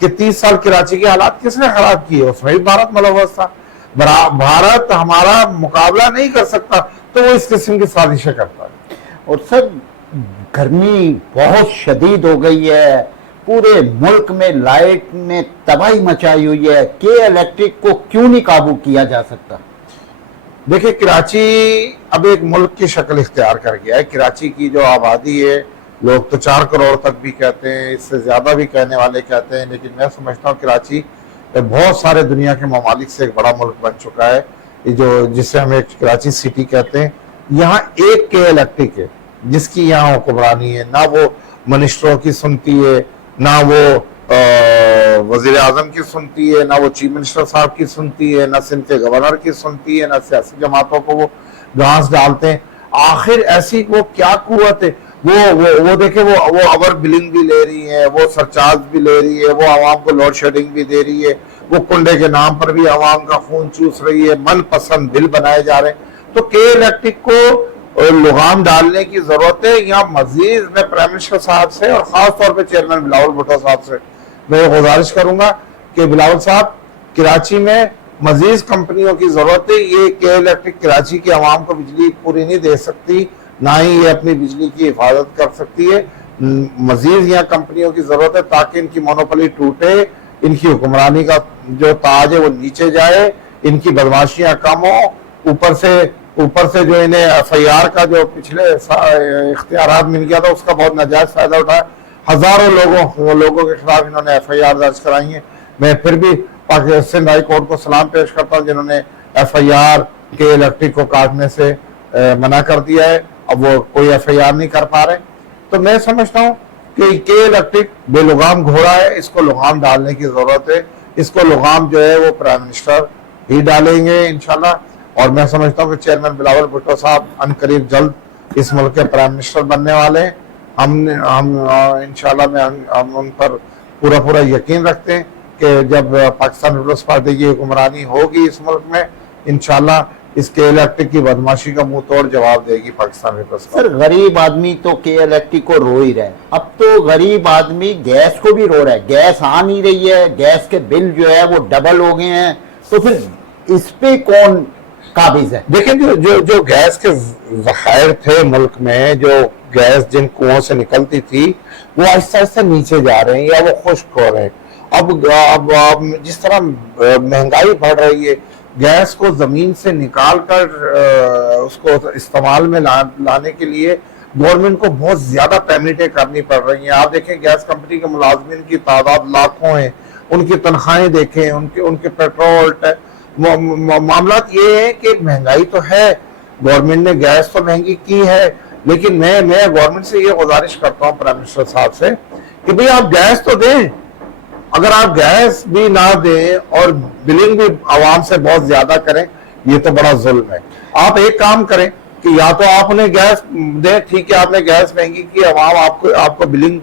کہ 30 سال کراچی کے حالات کس نے خراب کیے؟ اس میں بھی بھارت ملوث تھا. بھارت ہمارا مقابلہ نہیں کر سکتا تو وہ اس قسم کی سازشیں کرتا ہے. اور سر گرمی بہت شدید ہو گئی ہے, پورے ملک میں لائٹ میں تباہی مچائی ہوئی ہے, کے الیکٹرک کو کیوں نہیں قابو کیا جا سکتا؟ دیکھیں کراچی اب ایک ملک کی شکل اختیار کر گیا ہے. کراچی کی جو آبادی ہے, لوگ تو 4 کروڑ تک بھی کہتے ہیں, اس سے زیادہ بھی کہنے والے کہتے ہیں, لیکن میں سمجھتا ہوں کراچی بہت سارے دنیا کے ممالک سے ایک بڑا ملک بن چکا ہے, جسے ہم ایک کراچی سٹی کہتے ہیں. یہاں ایک کے الیکٹرک ہے جس کی یہاں حکمرانی ہے, نہ وہ منسٹروں کی سنتی ہے, نہ وہ وزیر اعظم کی سنتی ہے, نہ وہ چیف منسٹر صاحب کی سنتی ہے, نہ سندھ کے گورنر کی سنتی ہے, نہ سیاسی جماعتوں کو وہ گھانس ڈالتے ہیں. آخر ایسی وہ کیا قوت ہے؟ وہ دیکھیں وہ اوور بلنگ بھی لے رہی ہے, وہ سرچارج بھی لے رہی ہے, وہ عوام کو لوڈ شیڈنگ بھی دے رہی ہے, وہ کنڈے کے نام پر بھی عوام کا خون چوس رہی ہے, من پسند بل بنائے جا رہے ہیں. تو کے الیکٹرک کو لغام ڈالنے کی ضرورت ہے. یہاں مزید میں پرائم منسٹر صاحب سے اور خاص طور پہ چیئرمین بلاول بھٹو صاحب سے میں گزارش کروں گا کہ بلاول صاحب, کراچی میں مزید کمپنیوں کی ضرورت ہے. یہ کے الیکٹرک کراچی کے عوام کو بجلی پوری نہیں دے سکتی, نہ ہی یہ اپنی بجلی کی حفاظت کر سکتی ہے. مزید یہاں کمپنیوں کی ضرورت ہے تاکہ ان کی مونوپلی ٹوٹے, ان کی حکمرانی کا جو تاج ہے وہ نیچے جائے, ان کی بدماشیاں کم ہو. اوپر سے جو انہیں ایف آئی آر کا جو پچھلے اختیارات مل گیا تھا اس کا بہت ناجائز فائدہ اٹھایا. ہزاروں لوگوں کے خلاف انہوں نے ایف آئی آر درج کرائی ہیں. میں پھر بھی سندھ ہائی کورٹ کو سلام پیش کرتا ہوں جنہوں نے ایف آئی آر کے الیکٹرک کو کاٹنے سے منع کر دیا ہے. اب وہ کوئی ایف آئی آر نہیں کر پا رہے. تو میں سمجھتا ہوں کہ کے الیکٹرک بے لگام گھوڑا ہے, اس کو لگام ڈالنے کی ضرورت ہے. اس کو لگام جو ہے وہ پرائم منسٹر ہی ڈالیں گے انشاءاللہ. اور میں سمجھتا ہوں کہ چیئرمین بلاول بھٹو صاحب ان قریب جلد اس ملک کے پرائم منسٹر بننے والے ہیں. ہم انشاءاللہ ہم ان پر پورا یقین رکھتے ہیں کہ جب پاکستان پیپلز پارٹی کی حکمرانی ہوگی اس ملک میں, انشاءاللہ اس کے الیکٹرک کی بدماشی کا منہ توڑ جواب دے گی پاکستان پیپلز پارٹی. سر غریب آدمی تو کے الیکٹرک کو رو ہی رہا ہے, اب تو غریب آدمی گیس کو بھی رو رہا ہے. گیس آ نہیں رہی ہے, گیس کے بل جو ہے وہ ڈبل ہو گئے ہیں, تو پھر اس پہ کون قابض ہے؟ دیکھیں جو گیس کے ذخائر تھے ملک میں, جو گیس جن کنووں سے نکلتی تھی وہ آہستہ آہستہ نیچے جا رہے ہیں یا وہ خشک ہو رہے ہیں. اب جس طرح مہنگائی بڑھ رہی ہے, گیس کو زمین سے نکال کر اس کو استعمال میں لانے کے لیے گورنمنٹ کو بہت زیادہ پیمنٹیں کرنی پڑ رہی ہیں. آپ دیکھیں گیس کمپنی کے ملازمین کی تعداد لاکھوں ہیں, ان کی تنخواہیں دیکھیں, ان کے پیٹرول. معاملات یہ ہے کہ مہنگائی تو ہے, گورنمنٹ نے گیس تو مہنگی کی ہے, لیکن میں گورنمنٹ سے یہ گزارش کرتا ہوں پرائم منسٹر صاحب سے کہ بھئی آپ گیس تو دیں. اگر آپ گیس بھی نہ دیں اور بلنگ بھی عوام سے بہت زیادہ کریں, یہ تو بڑا ظلم ہے. آپ ایک کام کریں کہ یا تو آپ انہیں گیس دیں, ٹھیک ہے آپ نے گیس مہنگی کی, عوام آپ کو بلنگ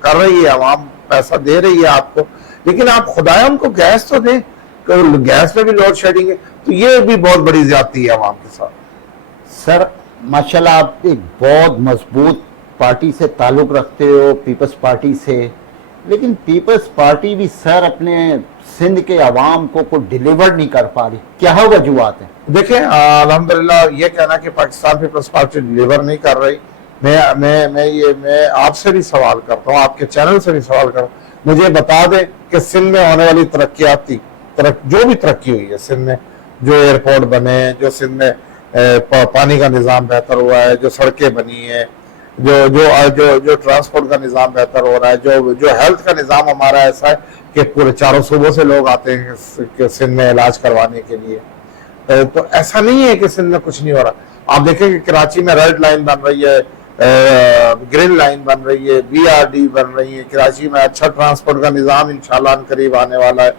کر رہی ہے, عوام پیسہ دے رہی ہے آپ کو, لیکن آپ خدایا ان کو گیس تو دیں. گیس میں بھی لوڈ شیڈنگ ہے, تو یہ بھی بہت بڑی زیادتی ہے عوام کے ساتھ. سر ماشاءاللہ آپ ایک بہت مضبوط پارٹی سے تعلق رکھتے ہو, پیپلز پارٹی سے, لیکن پیپلز پارٹی بھی سر اپنے سندھ کے عوام کو کوئی ڈیلیور نہیں کر پا رہی. کیا وجوہات ہیں؟ دیکھیں الحمدللہ یہ کہنا کہ پاکستان پیپلز پارٹی ڈیلیور نہیں کر رہی, میں آپ سے بھی سوال کرتا ہوں, آپ کے چینل سے بھی سوال کرتا ہوں, مجھے بتا دیں کہ سندھ میں ہونے والی ترقیاتی جو بھی ترقی ہوئی ہے سندھ میں, جو ایئرپورٹ بنے, جو سندھ میں پانی کا نظام بہتر ہوا ہے, جو سڑکیں بنی ہیں, جو ٹرانسپورٹ کا نظام بہتر ہو رہا ہے, جو ہیلتھ کا نظام ہمارا ایسا ہے کہ پورے چاروں صوبوں سے لوگ آتے ہیں کہ سندھ میں علاج کروانے کے لیے. تو ایسا نہیں ہے کہ سندھ میں کچھ نہیں ہو رہا. آپ دیکھیں کہ کراچی میں ریڈ لائن بن رہی ہے, گرین لائن بن رہی ہے, BRD بن رہی ہے. کراچی میں اچھا ٹرانسپورٹ کا نظام انشاءاللہ ان قریب آنے والا ہے.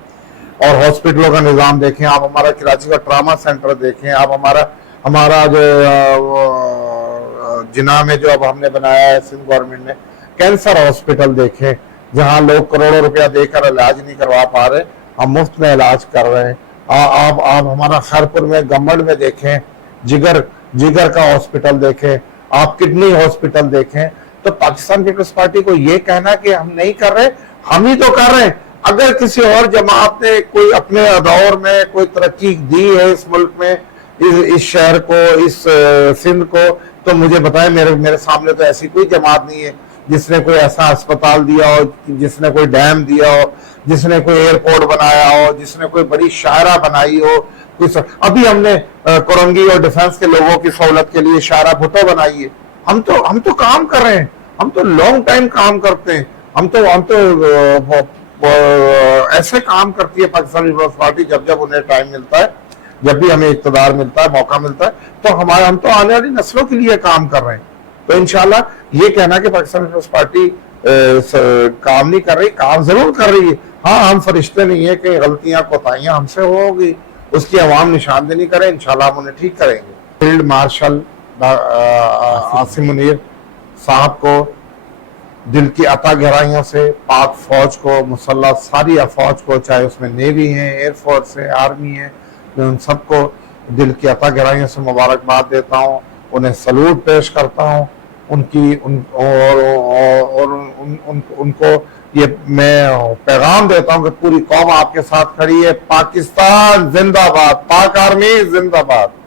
اور ہاسپٹلوں کا نظام دیکھیں آپ, ہمارا کراچی کا ٹراما سینٹر دیکھیں آپ, ہمارا جو جناح میں جو اب ہم نے بنایا ہے سندھ گورنمنٹ نے, کینسر ہاسپٹل دیکھیں جہاں لوگ کروڑوں روپیہ دے کر علاج نہیں کروا پا رہے, ہم مفت میں علاج کر رہے ہیں. آپ ہمارا خیرپور میں گمبڑ میں دیکھیں, جگر کا ہاسپٹل دیکھیں, آپ کڈنی ہاسپٹل دیکھیں. تو پاکستان پیپلز پارٹی کو یہ کہنا کہ ہم نہیں کر رہے, ہم ہی تو کر رہے ہیں. اگر کسی اور جماعت نے کوئی اپنے دور میں کوئی ترقی دی ہے اس ملک میں، اس شہر کو، اس سندھ کو، تو مجھے بتائیں، میرے سامنے تو ایسی کوئی جماعت نہیں ہے جس نے کوئی ایسا اسپتال دیا ہو، جس نے کوئی ڈیم دیا ہو، جس نے کوئی ایئرپورٹ بنایا ہو، جس نے کوئی بڑی شاہراہ بنائی ہو۔ ابھی ہم نے کرنگی اور ڈیفنس کے لوگوں کی سہولت کے لیے شاہراہ بھٹو بنائی ہے۔ ہم تو کام کر رہے ہیں، ہم تو لانگ ٹائم کام کرتے ہیں، ہم تو ایسے کام کرتی ہے پاکستان پیپلز پارٹی جب انہیں ٹائم ملتا ہے، جب بھی ہمیں اقتدار ملتا ہے، موقع ملتا ہے، تو ہم تو آنے والی نسلوں کے لیے کام کر رہے ہیں۔ تو انشاءاللہ یہ کہنا کہ پاکستان پیپلز پارٹی کام نہیں کر رہی، کام ضرور کر رہی ہے۔ ہاں، ہم فرشتے نہیں ہیں کہ غلطیاں کوتاہیاں ہم سے ہوگی، اس کی عوام نشاندہی کریں، انشاءاللہ ہم انہیں ٹھیک کریں گے۔ فیلڈ مارشل عاصم منیر صاحب کو دل کی عطا گہرائیوں سے، پاک فوج کو، مسلح ساری افواج کو، چاہے اس میں نیوی ہے، ایئر فورس ہے، آرمی ہے، میں ان سب کو دل کی عطا گہرائیوں سے مبارکباد دیتا ہوں، انہیں سلوٹ پیش کرتا ہوں، ان کو یہ میں پیغام دیتا ہوں کہ پوری قوم آپ کے ساتھ کھڑی ہے۔ پاکستان زندہ باد، پاک آرمی زندہ باد۔